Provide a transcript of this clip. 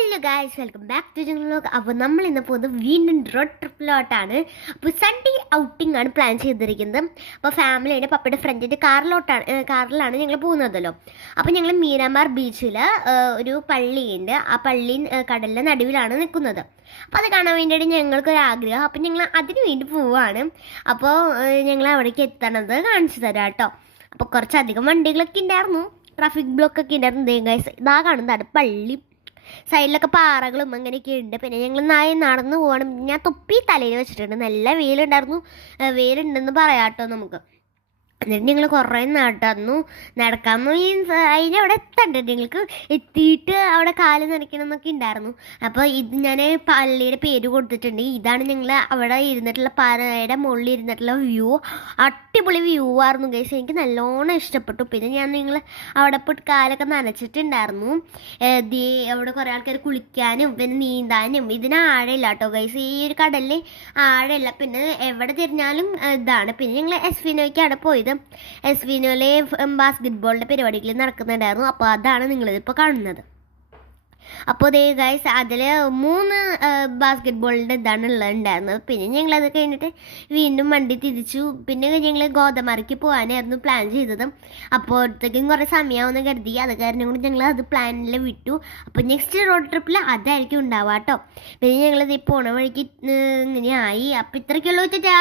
Hello guys, welcome back to Junglog. അപ്പോൾ നമ്മൾ ഇന്ന് പോകുന്നത് വീണ്ടും റോഡ് ട്രിപ്പിലോട്ടാണ്. അപ്പോൾ സൺഡേ ഔട്ടിംഗ് ആണ് പ്ലാൻ ചെയ്തിരിക്കുന്നത്. അപ്പോൾ ഫാമിലിയുടെ പപ്പയുടെ ഫ്രണ്ടിൻ്റെ കാറിലാണ് ഞങ്ങൾ പോകുന്നതല്ലോ. അപ്പോൾ ഞങ്ങൾ മീരാമാർ ബീച്ചിൽ ഒരു പള്ളിയുണ്ട്. ആ പള്ളി കടലിൻ്റെ നടുവിലാണ് നിൽക്കുന്നത്. അപ്പോൾ അത് കാണാൻ വേണ്ടിയിട്ട് ഞങ്ങൾക്കൊരു ആഗ്രഹം. അപ്പോൾ ഞങ്ങൾ അതിന് വേണ്ടി പോവുകയാണ്. അപ്പോൾ ഞങ്ങൾ അവിടേക്ക് എത്തണത് കാണിച്ചു തരാം കേട്ടോ. അപ്പോൾ കുറച്ചധികം വണ്ടികളൊക്കെ ഉണ്ടായിരുന്നു, ട്രാഫിക് ബ്ലോക്കൊക്കെ ഉണ്ടായിരുന്നു. ഗൈസ്, ഇതാ കാണുന്നതാണ് പള്ളി. സൈഡിലൊക്കെ പാറകളും അങ്ങനെയൊക്കെ ഉണ്ട്. പിന്നെ ഞങ്ങൾ നടന്നു പോകണം. ഞാൻ തൊപ്പി തലയിൽ വെച്ചിട്ടുണ്ട്. നല്ല വെയിലുണ്ടെന്ന് പറയാട്ടോ നമുക്ക്. എന്നിട്ട് ഞങ്ങൾ കുറേ നടക്കാൻ മീൻസ് അതിനവിടെ എത്തണ്ട. ഞങ്ങൾക്ക് എത്തിയിട്ട് അവിടെ കാല് നനയ്ക്കണം എന്നൊക്കെ ഉണ്ടായിരുന്നു. അപ്പോൾ ഇത് ഞാൻ പള്ളിയുടെ പേര് കൊടുത്തിട്ടുണ്ട്. ഇതാണ് ഞങ്ങൾ അവിടെ ഇരുന്നിട്ടുള്ള പാറയുടെ മുകളിൽ ഇരുന്നിട്ടുള്ള വ്യൂ. അടിപൊളി വ്യൂ ആയിരുന്നു ഗൈസ്. എനിക്ക് നല്ലോണം ഇഷ്ടപ്പെട്ടു. പിന്നെ ഞാൻ അവിടെ പോയിട്ട് കാലൊക്കെ നനച്ചിട്ടുണ്ടായിരുന്നു. അവിടെ കുറേ ആൾക്കാർ കുളിക്കാനും പിന്നെ നീന്താനും. ഇതിന് ആഴമില്ല കേട്ടോ ഗൈസ്. ഈ ഒരു കടലിൽ ആഴമില്ല. പിന്നെ എവിടെ തിരിഞ്ഞാലും ഇതാണ്. പിന്നെ ഞങ്ങൾ എസ്വിനോയ്ക്കാണ് പോയത്. എസ്വിനോയിലെ ബാസ്കറ്റ് ബോളിൻ്റെ പരിപാടികൾ നടക്കുന്നുണ്ടായിരുന്നു. അപ്പോൾ അതാണ് നിങ്ങളിതിപ്പോൾ കാണുന്നത്. അപ്പോൾ ദേ ഗൈസ്, അതിൽ 3 ബാസ്കറ്റ് ബോളിൻ്റെ ഉണ്ടായിരുന്നത്. പിന്നെ ഞങ്ങളത് കഴിഞ്ഞിട്ട് വീണ്ടും വണ്ടി തിരിച്ചു. പിന്നെ ഞങ്ങൾ ഗോതമരയ്ക്ക് പോകാനായിരുന്നു പ്ലാൻ ചെയ്തത്. അപ്പോഴത്തേക്കും കുറേ സമയമാവുമെന്ന് കരുതി. അത് കാരണം കൊണ്ട് ഞങ്ങൾ അത് പ്ലാനിൽ വിട്ടു. അപ്പോൾ നെക്സ്റ്റ് റോഡ് ട്രിപ്പിൽ അതായിരിക്കും ഉണ്ടാവുക കേട്ടോ. പിന്നെ ഞങ്ങളിത് പോണ വഴിക്ക് ഇങ്ങനെയായി. അപ്പോൾ ഇത്രയ്ക്കുള്ളൂ. ചാ.